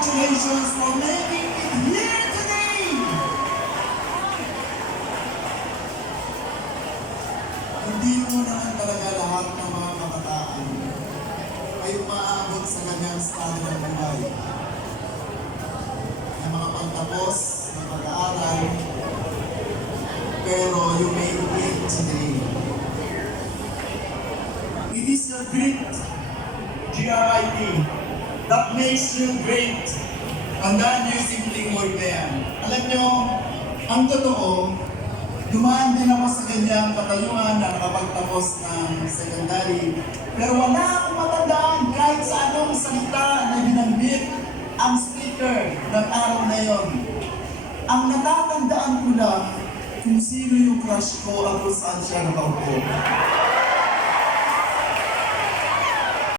congratulations for making it here today! Hindi mo naman talaga lahat ng mga kabataan ay umaabot sa ganyang estado ng buhay. Ng mga pagtapos ng pag-aaral, pero you made it today. It is your grit, GRIT, that makes you great. Tandaan niyo yung simpleng word na yan. Alam niyo, ang totoo, dumaan din ako sa ganyang katayuan na nakapagtapos ng secondary. Pero wala akong matandaan kahit sa anong salita na binanggit ang speaker ng araw na yon. Ang natatandaan ko lang kung sino yung crush ko at kung saan siya nakaupo.